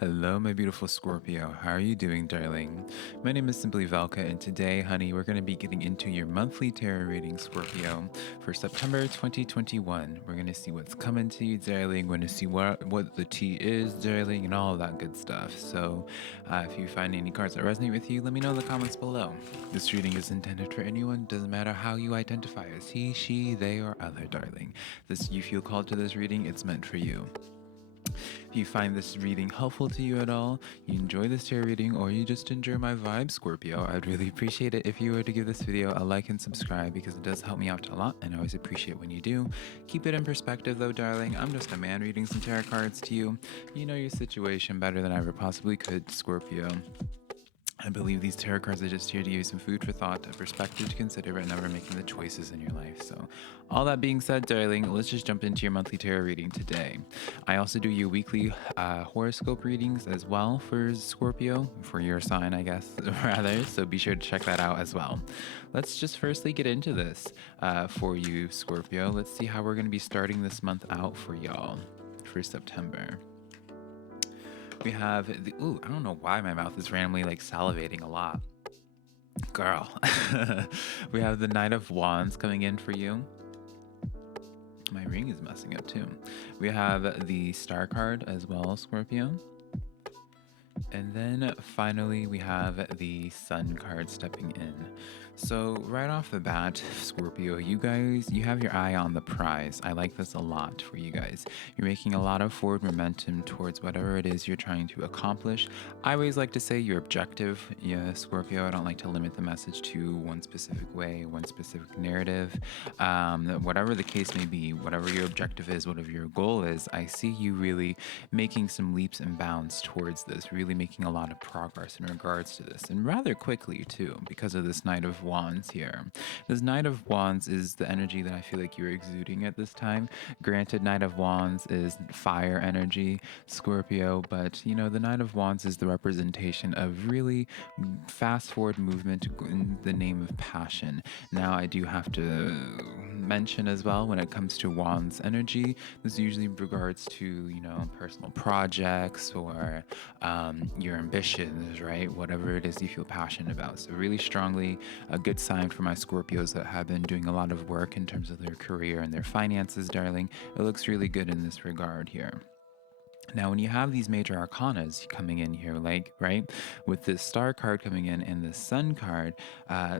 Hello, my beautiful Scorpio. How are you doing, darling? My name is SimplyVelca, and today, honey, we're going to be getting into your monthly tarot reading, Scorpio, for September 2021. We're going to see what's coming to you, darling. We're going to see what the tea is, darling, and all of that good stuff. So, if you find any cards that resonate with you, let me know in the comments below. This reading is intended for anyone. Doesn't matter how you identify as he, she, they, or other, darling. This you feel called to this reading, it's meant for you. If you find this reading helpful to you at all, you enjoy this tarot reading, or you just enjoy my vibe, Scorpio, I'd really appreciate it if you were to give this video a like and subscribe because it does help me out a lot and I always appreciate when you do. Keep it in perspective though, darling. I'm just a man reading some tarot cards to you. You know your situation better than I ever possibly could, Scorpio. I believe these tarot cards are just here to give you some food for thought, a perspective to consider, but never making the choices in your life. So, all that being said, darling, let's just jump into your monthly tarot reading today. I also do your weekly horoscope readings as well for Scorpio, for your sign, I guess, rather. So be sure to check that out as well. Let's just firstly get into this for you, Scorpio. Let's see how we're going to be starting this month out for y'all for September. We have the, ooh, I don't know why my mouth is randomly like salivating a lot. Girl. We have the Knight of Wands coming in for you. My ring is messing up too. We have the Star card as well, Scorpio. And then finally we have the Sun card stepping in. So right off the bat, Scorpio, you guys, you have your eye on the prize. I like this a lot for you guys. You're making a lot of forward momentum towards whatever it is you're trying to accomplish. I always like to say your objective, yeah, Scorpio. I don't like to limit the message to one specific way, one specific narrative. Whatever the case may be, whatever your objective is, whatever your goal is, I see you really making some leaps and bounds towards this, really making a lot of progress in regards to this, and rather quickly too, because of this Knight of Wands here. This Knight of Wands is the energy that I feel like you're exuding at this time. Granted, Knight of Wands is fire energy, Scorpio, but you know, the Knight of Wands is the representation of really fast forward movement in the name of passion. Now, I do have to mention as well, when it comes to Wands energy, this usually regards to, you know, personal projects or your ambitions, right? Whatever it is you feel passionate about. So really strongly a good sign for my Scorpios that have been doing a lot of work in terms of their career and their finances, darling. It looks really good in this regard here. Now, when you have these major arcanas coming in here, like, right, with this Star card coming in and the Sun card,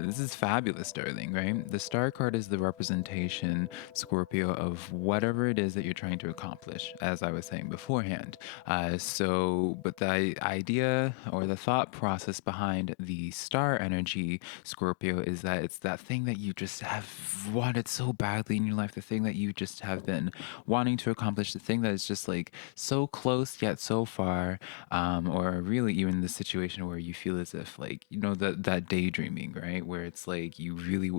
this is fabulous, darling, right? The Star card is the representation, Scorpio, of whatever it is that you're trying to accomplish, as I was saying beforehand. But the idea or the thought process behind the Star energy, Scorpio, is that it's that thing that you just have wanted so badly in your life, the thing that you just have been wanting to accomplish, the thing that is just like so close yet so far, or really even the situation where you feel as if, like, you know, that daydreaming, right, where it's like you really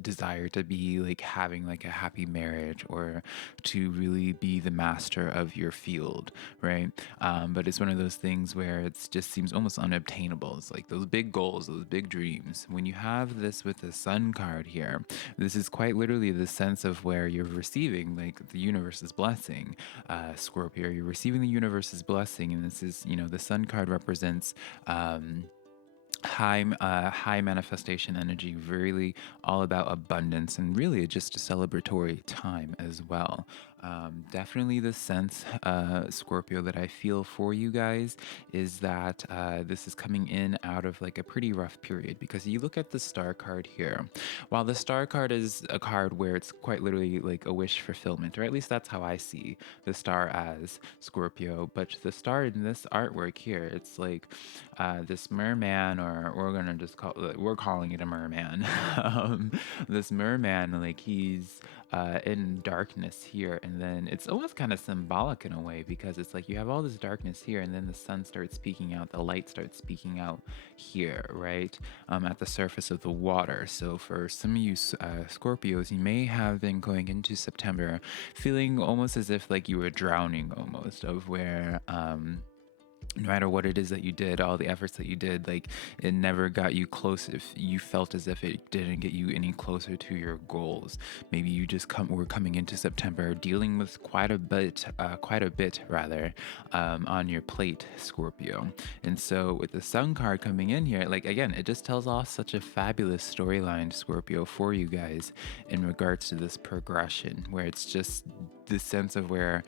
desire to be like having like a happy marriage or to really be the master of your field, right? But it's one of those things where it just seems almost unobtainable. It's like those big goals, those big dreams. When you have this with the Sun card here, this is quite literally the sense of where you're receiving like the universe's blessing, Scorpio. You're receiving the universe's blessing, and this is, you know, the Sun card represents high manifestation energy, really all about abundance, and really just a celebratory time as well. Definitely the sense, Scorpio, that I feel for you guys is that this is coming in out of like a pretty rough period, because you look at the Star card here. While the Star card is a card where it's quite literally like a wish fulfillment, or at least that's how I see the Star as, Scorpio. But the Star in this artwork here, it's like this merman, or we're calling it a merman. This merman, like he's in darkness here, and then it's almost kind of symbolic in a way, because it's like you have all this darkness here, and then the sun starts speaking out, the light starts speaking out here, right, at the surface of the water. So for some of you Scorpios, you may have been going into September feeling almost as if like you were drowning, almost, of where no matter what it is that you did, all the efforts that you did, like it never got you close. If you felt as if it didn't get you any closer to your goals, maybe you just were coming into September dealing with quite a bit rather, on your plate, Scorpio. And so with the Sun card coming in here, like again, it just tells off such a fabulous storyline, Scorpio, for you guys in regards to this progression, where it's just this sense of where,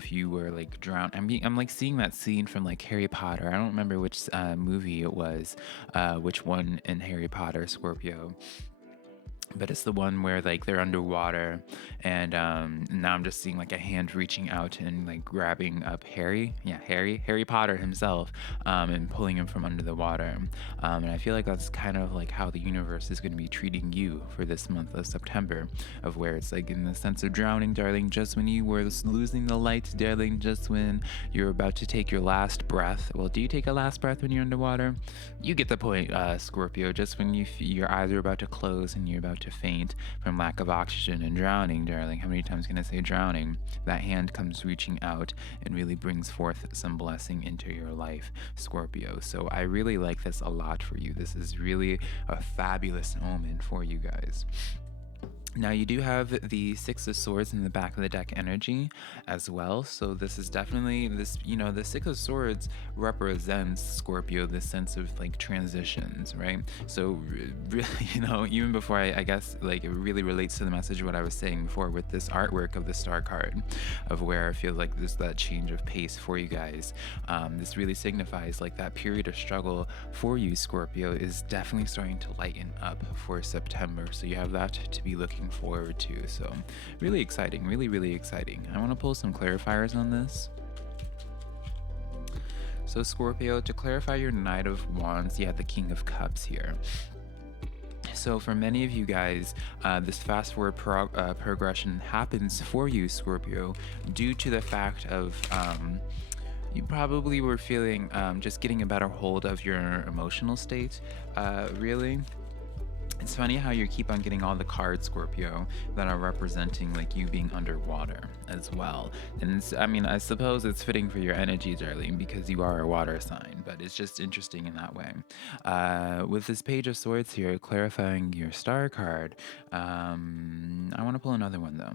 if you were like drowned. I'm like seeing that scene from like Harry Potter. I don't remember which movie it was, which one in Harry Potter, Scorpio, but it's the one where like they're underwater, and now I'm just seeing like a hand reaching out and like grabbing up Harry Potter himself, and pulling him from under the water. And I feel like that's kind of like how the universe is going to be treating you for this month of September, of where it's like in the sense of drowning, darling, just when you were losing the light, darling, just when you're about to take your last breath. Well, do you take a last breath when you're underwater? You get the point, Scorpio. Just when your eyes are about to close and you're about to faint from lack of oxygen and drowning, darling. How many times can I say drowning? That hand comes reaching out and really brings forth some blessing into your life, Scorpio. So I really like this a lot for you. This is really a fabulous omen for you guys. Now you do have the Six of Swords in the back of the deck energy as well. So this is definitely the Six of Swords represents, Scorpio, this sense of like transitions, right? So really, even before I guess like it really relates to the message of what I was saying before with this artwork of the Star card, of where I feel like there's that change of pace for you guys. This really signifies like that period of struggle for you, Scorpio, is definitely starting to lighten up for September. So you have that to be looking forward to. So really exciting, really exciting. I want to pull some clarifiers on this. So Scorpio, to clarify your Knight of Wands, you have the King of Cups here. So for many of you guys, this fast forward progression happens for you, Scorpio, due to the fact of you probably were feeling just getting a better hold of your emotional state, really. It's funny how you keep on getting all the cards, Scorpio, that are representing like you being underwater as well. And I suppose it's fitting for your energy, darling, because you are a water sign, but it's just interesting in that way. With this Page of Swords here, clarifying your Star card, I want to pull another one though.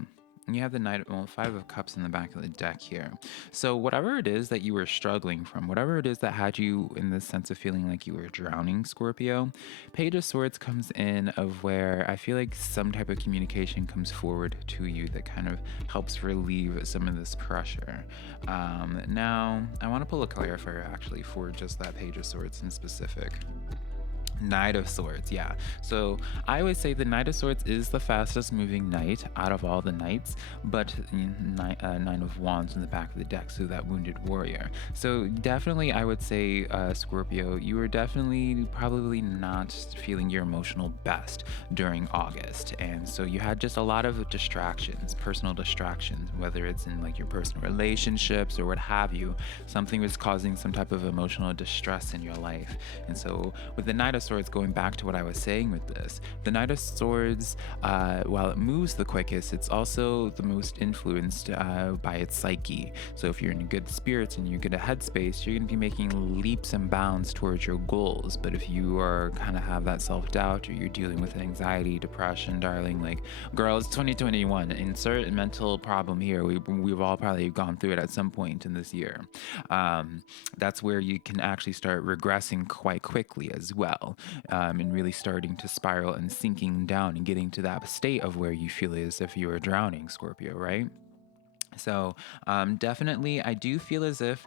You have the Five of Cups in the back of the deck here. So whatever it is that you were struggling from, whatever it is that had you in this sense of feeling like you were drowning, Scorpio, Page of Swords comes in of where I feel like some type of communication comes forward to you that kind of helps relieve some of this pressure. Now, I want to pull a clarifier actually for just that Page of Swords in specific. Knight of Swords, yeah. So I would say the Knight of Swords is the fastest moving knight out of all the knights, but Nine of Wands in the back of the deck, so that wounded warrior. So definitely I would say, Scorpio, you were definitely probably not feeling your emotional best during August. And so you had just a lot of distractions, personal distractions, whether it's in like your personal relationships or what have you. Something was causing some type of emotional distress in your life. And so with the Knight of Swords, going back to what I was saying with this, the Knight of Swords, while it moves the quickest, it's also the most influenced by its psyche. So if you're in good spirits and you're good at headspace, you're going to be making leaps and bounds towards your goals. But if you are kind of have that self-doubt, or you're dealing with anxiety, depression, darling, like, girl, it's 2021. Insert mental problem here. We've all probably gone through it at some point in this year. That's where you can actually start regressing quite quickly as well. And really starting to spiral and sinking down and getting to that state of where you feel as if you are drowning, Scorpio, right? So definitely, I do feel as if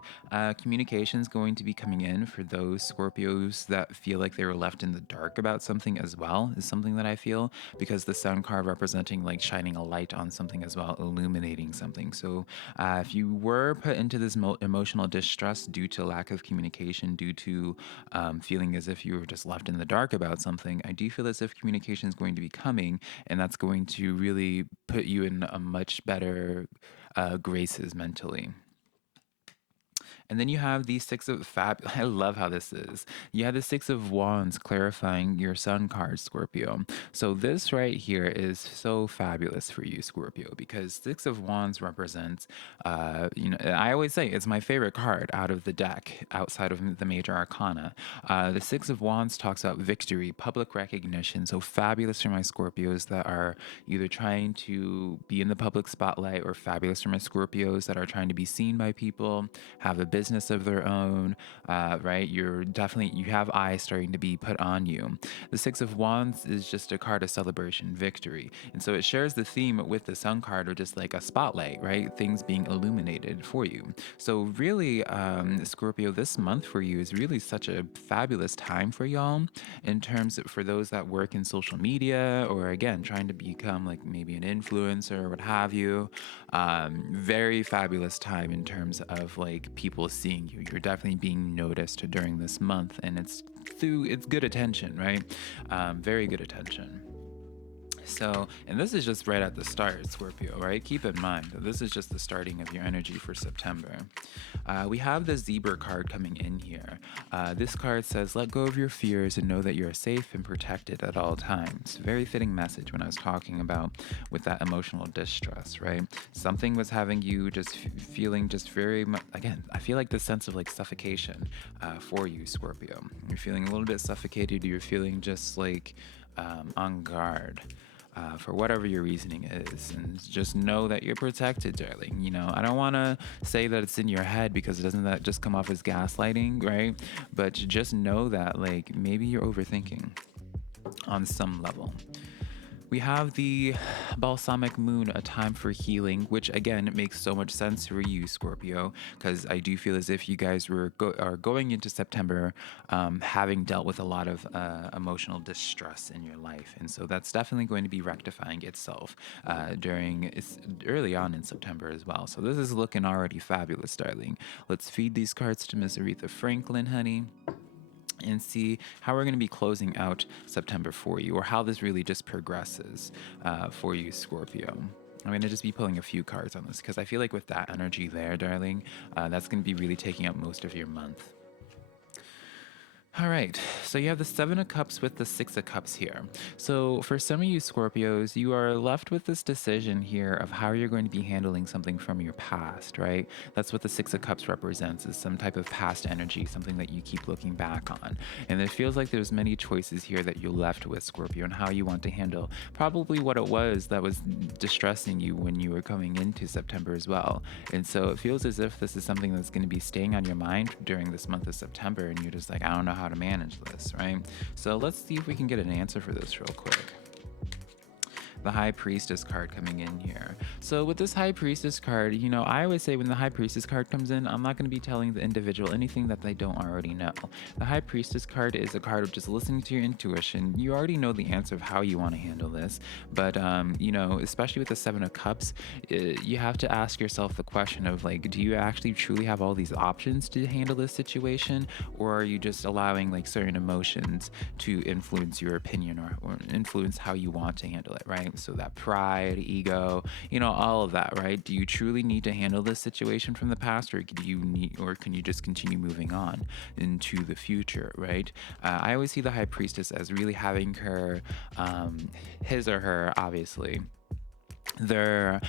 communication is going to be coming in for those Scorpios that feel like they were left in the dark about something as well, is something that I feel, because the Sun card representing like shining a light on something as well, illuminating something. So if you were put into this emotional distress due to lack of communication, due to feeling as if you were just left in the dark about something, I do feel as if communication is going to be coming, and that's going to really put you in a much better graces mentally. And then you have the Six of I love how this is. You have the Six of Wands clarifying your Sun card, Scorpio. So this right here is so fabulous for you, Scorpio, because Six of Wands represents, I always say it's my favorite card out of the deck, outside of the major arcana. The Six of Wands talks about victory, public recognition. So fabulous for my Scorpios that are either trying to be in the public spotlight, or fabulous for my Scorpios that are trying to be seen by people, have a business of their own, right? You have eyes starting to be put on you. The Six of Wands is just a card of celebration, victory. And so it shares the theme with the Sun card, or just like a spotlight, right? Things being illuminated for you. So really, Scorpio, this month for you is really such a fabulous time for y'all, in terms of for those that work in social media, or again, trying to become like maybe an influencer or what have you. Very fabulous time in terms of like people seeing you. You're definitely being noticed during this month, and it's good attention, right? Very good attention. So, and this is just right at the start, Scorpio, right? Keep in mind that this is just the starting of your energy for September. We have the Zebra card coming in here. This card says, let go of your fears and know that you're safe and protected at all times. Very fitting message when I was talking about with that emotional distress, right? Something was having you just feeling just very much, again, I feel like the sense of like suffocation for you, Scorpio. You're feeling a little bit suffocated. You're feeling just like on guard. For whatever your reasoning is, and just know that you're protected, darling. I don't want to say that it's in your head, because doesn't that just come off as gaslighting, right? But just know that like maybe you're overthinking on some level. We have the balsamic moon, a time for healing, which again makes so much sense for you, Scorpio, because I do feel as if you guys are going into September having dealt with a lot of emotional distress in your life, and so that's definitely going to be rectifying itself early on in September as well. So this is looking already fabulous, darling. Let's feed these cards to Miss Aretha Franklin, honey, and see how we're going to be closing out September for you, or how this really just progresses for you, Scorpio. I'm going to just be pulling a few cards on this, because I feel like with that energy there, darling, that's going to be really taking up most of your month. All right, so you have the Seven of Cups with the Six of Cups here. So for some of you Scorpios, you are left with this decision here of how you're going to be handling something from your past, right? That's what the Six of Cups represents, is some type of past energy, something that you keep looking back on. And it feels like there's many choices here that you're left with, Scorpio, and how you want to handle probably what it was that was distressing you when you were coming into September as well. And so it feels as if this is something that's going to be staying on your mind during this month of September, and you're just like, I don't know how to manage this, right? So let's see if we can get an answer for this real quick. The High Priestess card coming in here. So with this High Priestess card, I always say when the High Priestess card comes in, I'm not going to be telling the individual anything that they don't already know. The High Priestess card is a card of just listening to your intuition. You already know the answer of how you want to handle this, but especially with the Seven of Cups, you have to ask yourself the question of like, do you actually truly have all these options to handle this situation, or are you just allowing like certain emotions to influence your opinion, or influence how you want to handle it, right? So that pride, ego, all of that, right? Do you truly need to handle this situation from the past, or can you just continue moving on into the future, right? I always see the High Priestess as really having her, his or her, obviously, their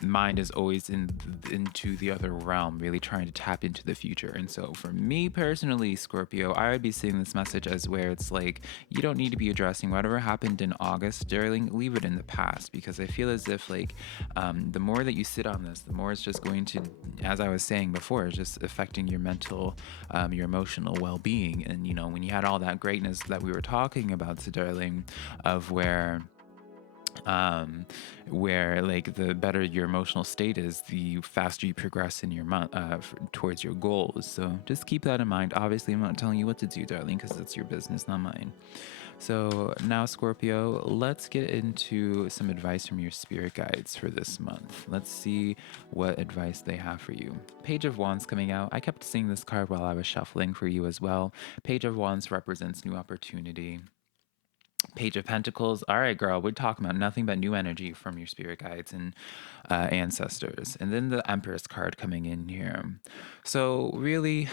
mind is always into the other realm, really trying to tap into the future. And so for me personally, Scorpio, I would be seeing this message as where it's like, you don't need to be addressing whatever happened in August, darling, leave it in the past, because I feel as if like the more that you sit on this, the more it's just going to, as I was saying before, it's just affecting your mental, your emotional well-being. And when you had all that greatness that we were talking about, so darling, of where like the better your emotional state is, the faster you progress in your towards your goals. So just keep that in mind. Obviously, I'm not telling you what to do, darling, because it's your business, not mine. So now, Scorpio, let's get into some advice from your spirit guides for this month. Let's see what advice they have for you. Page of Wands coming out. I kept seeing this card while I was shuffling for you as well. Page of Wands represents new opportunity. Page of Pentacles. All right, girl, we're talking about nothing but new energy from your spirit guides and ancestors. And then the Empress card coming in here. So, really,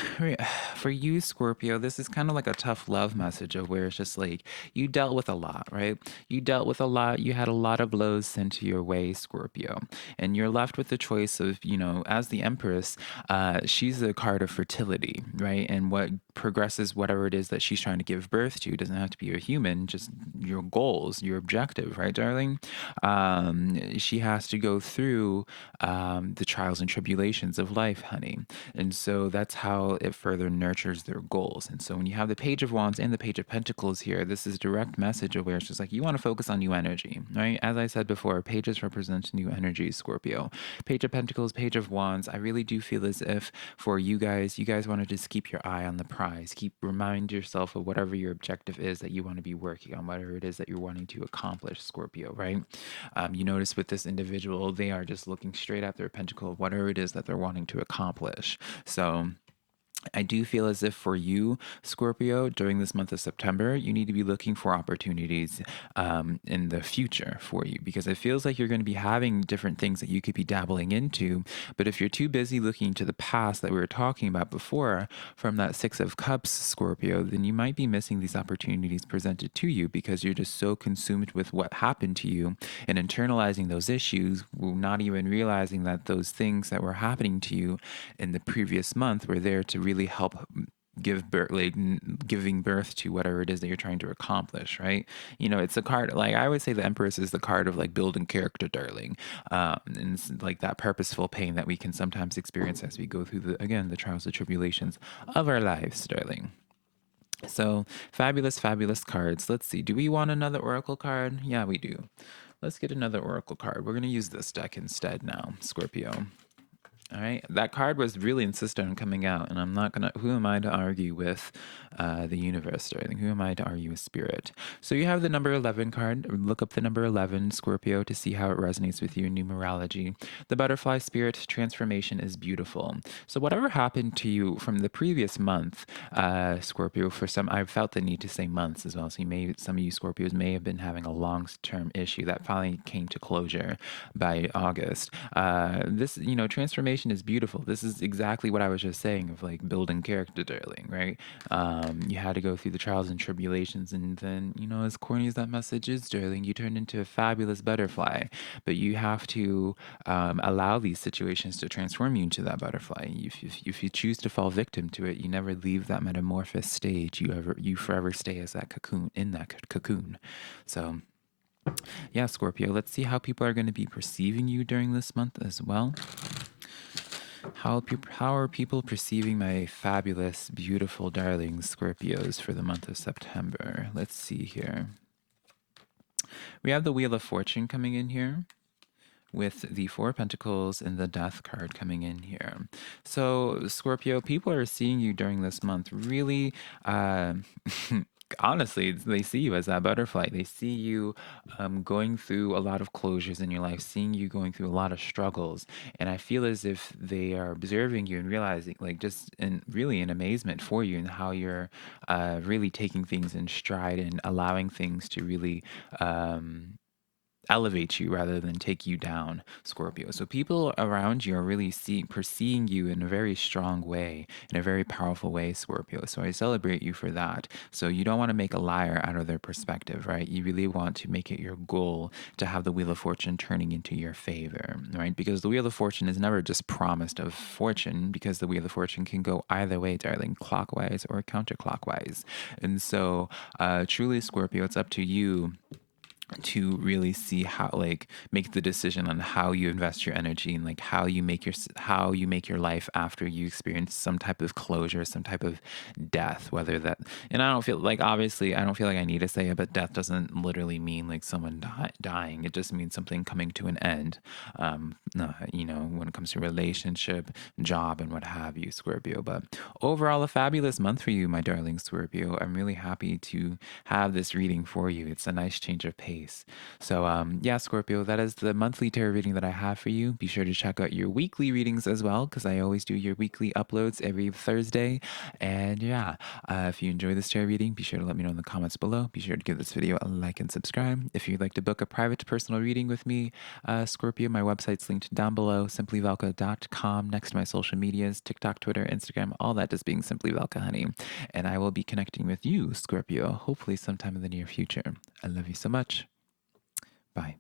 for you, Scorpio, this is kind of like a tough love message of where it's just like you dealt with a lot, right? You dealt with a lot. You had a lot of blows sent to your way, Scorpio. And you're left with the choice of, as the Empress, she's the card of fertility, right? And what progresses whatever it is that she's trying to give birth to. It doesn't have to be a human, just your goals, your objective, right, darling? She has to go through the trials and tribulations of life, honey. And so that's how it further nurtures their goals. And so when you have the Page of Wands and the Page of Pentacles here, this is direct message of where it's just like you want to focus on new energy, right? As I said before, pages represent new energy, Scorpio. Page of Pentacles, Page of Wands. I really do feel as if for you guys want to just keep your eye on the prize. Remind yourself of whatever your objective is that you want to be working on, whatever it is that you're wanting to accomplish, Scorpio, right? You notice with this individual, they are just looking straight at their pentacle of whatever it is that they're wanting to accomplish. So I do feel as if for you, Scorpio, during this month of September, you need to be looking for opportunities in the future for you, because it feels like you're going to be having different things that you could be dabbling into. But if you're too busy looking to the past that we were talking about before, from that Six of Cups, Scorpio, then you might be missing these opportunities presented to you because you're just so consumed with what happened to you and internalizing those issues, not even realizing that those things that were happening to you in the previous month were there to really help giving birth to whatever it is that you're trying to accomplish, right? It's a card, like I always say, the Empress is the card of like building character, darling. And it's like that purposeful pain that we can sometimes experience as we go through the trials and tribulations of our lives, darling. So fabulous, fabulous cards. Let's see, do we want another oracle card? Yeah, we do. Let's get another oracle card. We're going to use this deck instead now, Scorpio. All right, that card was really insistent on coming out, and I'm not gonna. Who am I to argue with the universe, darling? Who am I to argue with spirit? So you have the number 11 card. Look up the number 11, Scorpio, to see how it resonates with you in numerology. The butterfly spirit transformation is beautiful. So whatever happened to you from the previous month, Scorpio, for some, I felt the need to say months as well. So some of you Scorpios may have been having a long-term issue that finally came to closure by August. This, transformation is beautiful. This is exactly what I was just saying of like building character, darling, right? You had to go through the trials and tribulations, and then, as corny as that message is, darling, you turned into a fabulous butterfly. But you have to allow these situations to transform you into that butterfly. If you choose to fall victim to it, you never leave that metamorphosis stage. You forever stay as that cocoon, in that cocoon. So yeah, Scorpio, let's see how people are going to be perceiving you during this month as well. How are people perceiving my fabulous, beautiful, darling Scorpios for the month of September? Let's see here. We have the Wheel of Fortune coming in here, with the Four of Pentacles and the Death card coming in here. So, Scorpio, people are seeing you during this month really. Honestly, they see you as that butterfly. They see you going through a lot of closures in your life, seeing you going through a lot of struggles. And I feel as if they are observing you and realizing, like, just really in amazement for you and how you're really taking things in stride and allowing things to really elevate you rather than take you down, Scorpio. So people around you are really perceiving you in a very strong way, in a very powerful way, Scorpio. So I celebrate you for that. So you don't want to make a liar out of their perspective, right? You really want to make it your goal to have the Wheel of Fortune turning into your favor, right? Because the Wheel of Fortune is never just promised of fortune, because the Wheel of Fortune can go either way, darling, clockwise or counterclockwise. And so truly, Scorpio, it's up to you to really see how, like, make the decision on how you invest your energy and like how you make your life after you experience some type of closure, some type of death, whether that, and I don't feel like, obviously I don't feel like I need to say it, but death doesn't literally mean like someone dying. It just means something coming to an end. No, when it comes to relationship, job, and what have you, Scorpio. But overall, a fabulous month for you, my darling Scorpio. I'm really happy to have this reading for you. It's a nice change of pace case. So, yeah, Scorpio, that is the monthly tarot reading that I have for you. Be sure to check out your weekly readings as well, because I always do your weekly uploads every Thursday. And yeah, if you enjoy this tarot reading, be sure to let me know in the comments below. Be sure to give this video a like and subscribe. If you'd like to book a private personal reading with me, Scorpio, my website's linked down below, simplyvelca.com, next to my social medias, TikTok, Twitter, Instagram, all that just being Simply Velca, honey. And I will be connecting with you, Scorpio, hopefully sometime in the near future. I love you so much. Bye.